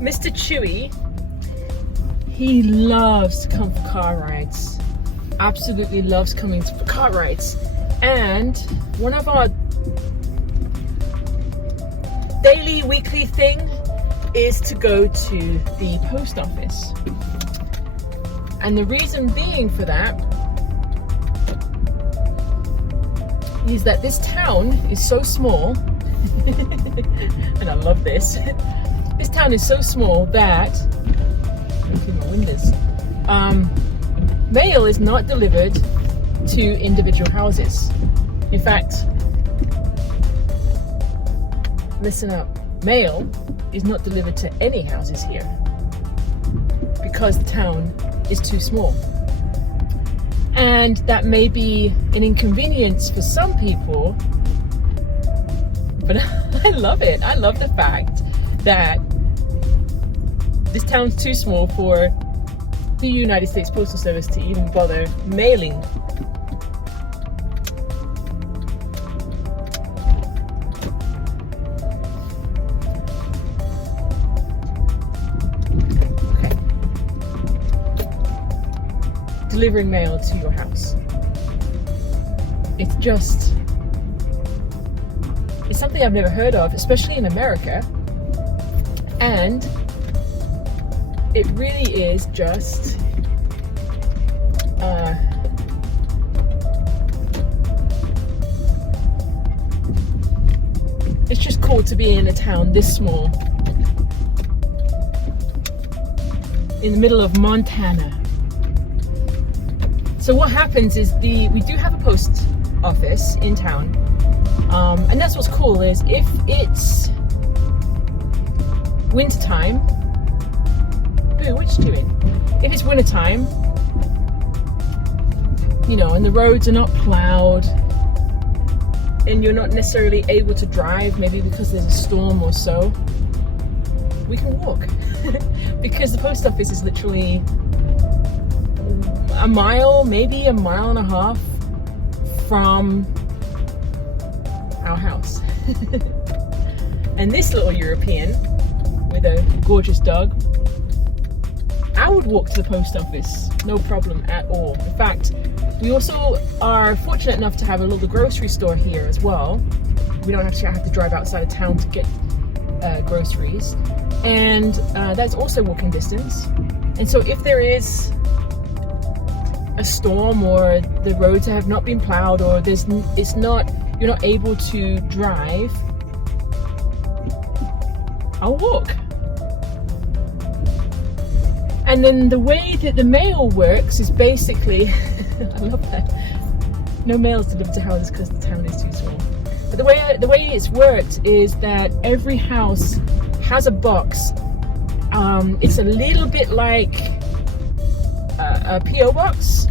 Mr. Chewy, he loves to come for car rides. Absolutely loves coming for car rides. And one of our daily, weekly thing is to go to the post office. And the reason being for that is that this town is so small, and I love this. This town is so small that, open my windows, mail is not delivered to individual houses. In fact, listen up, mail is not delivered to any houses here because the town is too small. And that may be an inconvenience for some people, but I love it. I love the fact that this town's too small for the United States Postal Service to even bother mailing. Okay. Delivering mail to your house. It's something I've never heard of, especially in America. And it really is just it's just cool to be in a town this small in the middle of Montana. So what happens is we do have a post office in town, and that's what's cool is if it's wintertime. Boo, what you doing? If it's wintertime, and the roads are not plowed, and you're not necessarily able to drive, maybe because there's a storm or so, we can walk. Because the post office is literally a mile, maybe a mile and a half from our house. And this little European with a gorgeous dog, I would walk to the post office, no problem at all. In fact, we also are fortunate enough to have a little grocery store here as well. We don't actually have to drive outside of town to get groceries. And that's also walking distance. And so if there is a storm or the roads have not been plowed or you're not able to drive, I'll walk. And then the way that the mail works is basically, I love that, no mail is delivered to houses because the town is too small. But the way it's worked is that every house has a box. It's a little bit like a PO box,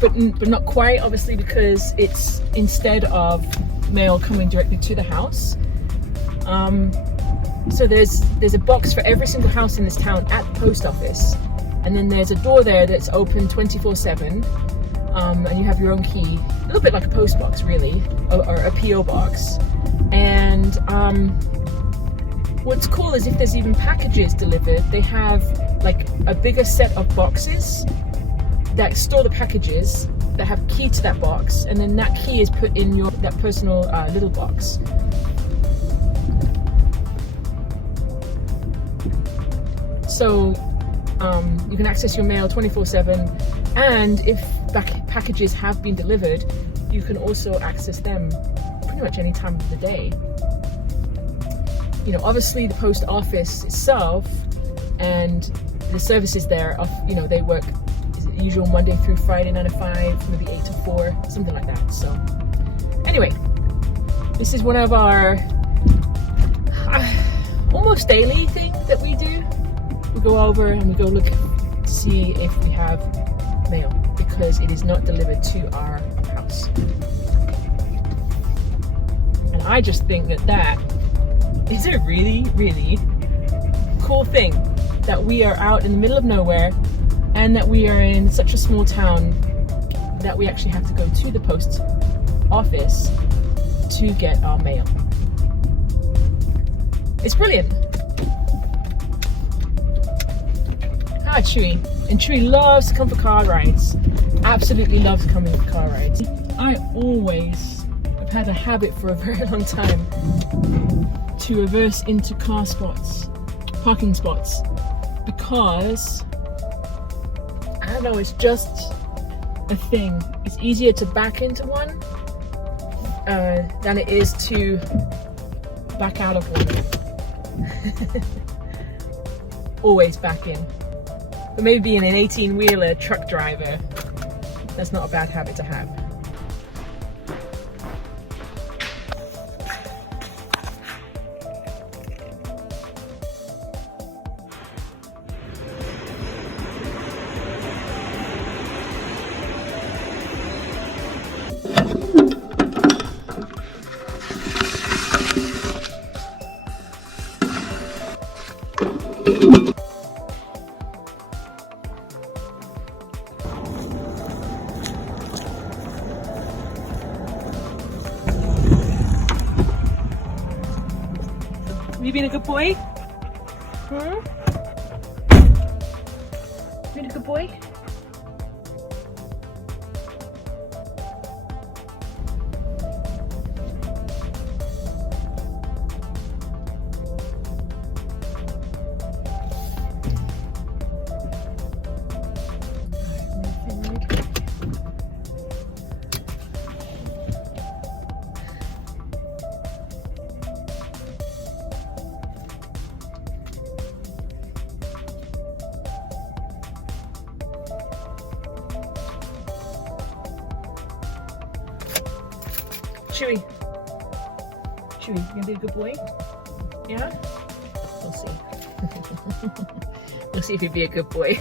but not quite, obviously, because it's instead of mail coming directly to the house. So there's a box for every single house in this town at the post office, and then there's a door there that's open 24/7, and you have your own key, a little bit like a post box really, or a PO box. And what's cool is if there's even packages delivered, they have like a bigger set of boxes that store the packages that have a key to that box, and then that key is put in that personal little box. So you can access your mail 24/7, and if packages have been delivered, you can also access them pretty much any time of the day. Obviously the post office itself and the services there, they work usual Monday through Friday, 9 to 5, maybe 8 to 4, something like that. So anyway, this is one of our almost daily thing that we do. We go over and we go look to see if we have mail, because it is not delivered to our house. And I just think that is a really, really cool thing, that we are out in the middle of nowhere and that we are in such a small town that we actually have to go to the post office to get our mail. It's brilliant. Hi, Chewy. And Chewy loves to come for car rides. Absolutely loves coming for car rides. I always have had a habit for a very long time to reverse into parking spots, because I don't know, it's just a thing. It's easier to back into one than it is to back out of one. Always back in. But maybe being an 18-wheeler truck driver, that's not a bad habit to have. Have you been a good boy? Hmm? Been a good boy? Chewy. Chewy, you gonna be a good boy? Yeah? We'll see. We'll see if you'd be a good boy.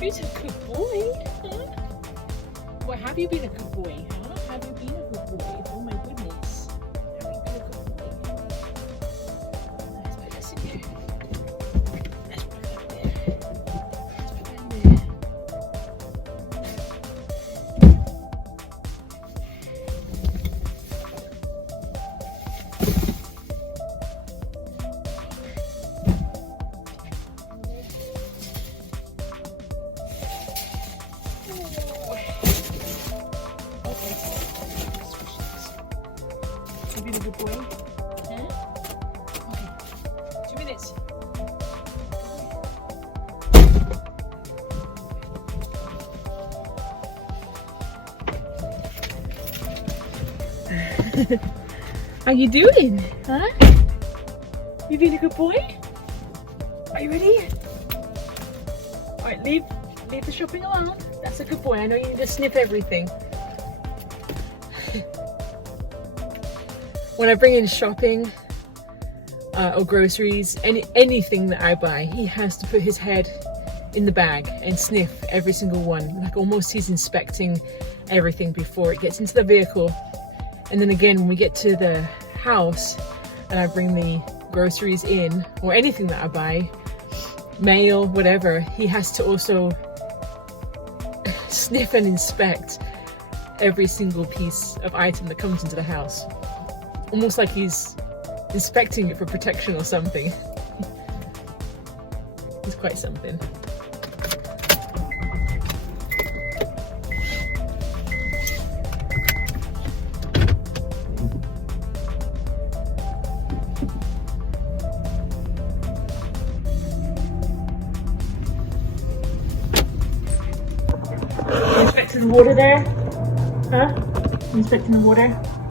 Who's a good boy? Huh? Well, have you been a good boy? Huh? Have you been a good boy? Oh my goodness. Have you been a good boy? Let's put this in here. Let's put it up there. Let's put it in there. You been a good boy? Huh? Okay. 2 minutes. How you doing? Huh? You been a good boy? Are you ready? Alright, leave the shopping alone. That's a good boy. I know you need to sniff everything. When I bring in shopping or groceries, anything that I buy, he has to put his head in the bag and sniff every single one. Like almost he's inspecting everything before it gets into the vehicle. And then again, when we get to the house and I bring the groceries in or anything that I buy, mail, whatever, he has to also sniff and inspect every single piece of item that comes into the house. Almost like he's inspecting it for protection or something. He's quite something. inspecting the water there? Huh? You inspecting the water?